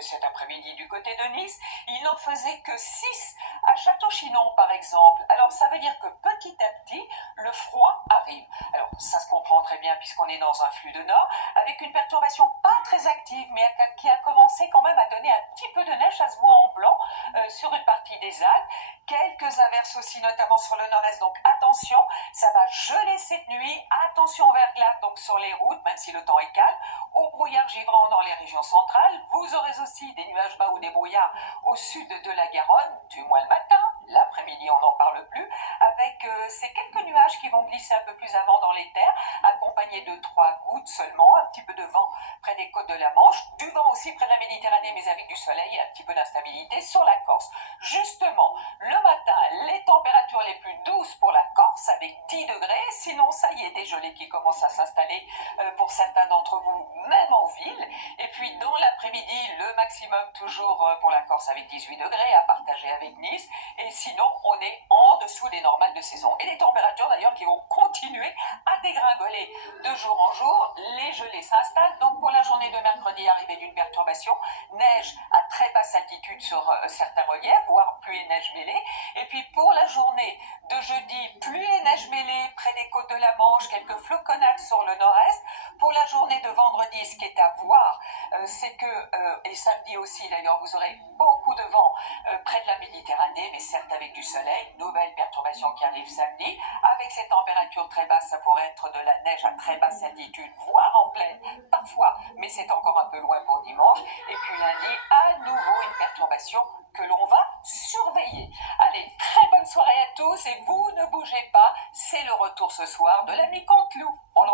cet après-midi du côté de Nice. Il n'en faisait que 6 à Château-Chinon, par exemple. Alors, ça veut dire que petit à petit, le froid arrive. Alors, ça se comprend très bien puisqu'on est dans un flux de nord, avec une perturbation pas très active, mais qui a commencé quand même à donner un petit peu de neige. Ça se voit en blanc sur une partie des Alpes. Quelques averses aussi, notamment sur le nord-est. Donc, attention, ça va geler cette nuit. Attention au verglas, donc sur les routes, même si le temps est calme. Au brouillard givrant dans les régions centrales. Vous aurez aussi des nuages bas ou des brouillards au sud de la Garonne, du moins le matin. L'après-midi, on n'en parle plus, avec ces quelques nuages qui vont glisser un peu plus avant dans les terres, accompagnés de 3 gouttes seulement, un petit peu de vent près des côtes de la Manche, du vent aussi près de la Méditerranée, mais avec du soleil et un petit peu d'instabilité sur la Corse. Justement, le matin, les températures les plus douces pour la Corse, avec 10 degrés, sinon ça y est, des gelées qui commencent à s'installer pour certains d'entre vous, même en ville. Et puis dans l'après-midi, le maximum toujours pour la Corse avec 18 degrés à partager avec Nice. Et sinon, on est en dessous des normales de saison. Et les températures d'ailleurs qui vont continuer à dégringoler de jour en jour. Les gelées s'installent. Donc pour la journée de mercredi, arrivée d'une perturbation, neige à très basse altitude sur certains reliefs, voire pluie et neige mêlée. Et puis pour la journée de jeudi, pluie et neige mêlée près des côtes de la Manche, quelques floconnades sur le nord-est. Pour la journée de vendredi, ce qui est à voir, c'est que, et samedi aussi d'ailleurs, vous aurez beaucoup de vent près de la Méditerranée, mais certes avec du soleil. Nouvelle perturbation qui arrive samedi. Avec ces températures très basses, ça pourrait être de la neige à très basse altitude, voire en plaine, parfois, mais c'est encore un peu loin pour dimanche. Et puis lundi, à nouveau une perturbation que l'on va surveiller. Allez, très bonne soirée à tous et vous ne bougez pas, c'est le retour ce soir de l'ami Canteloup. On le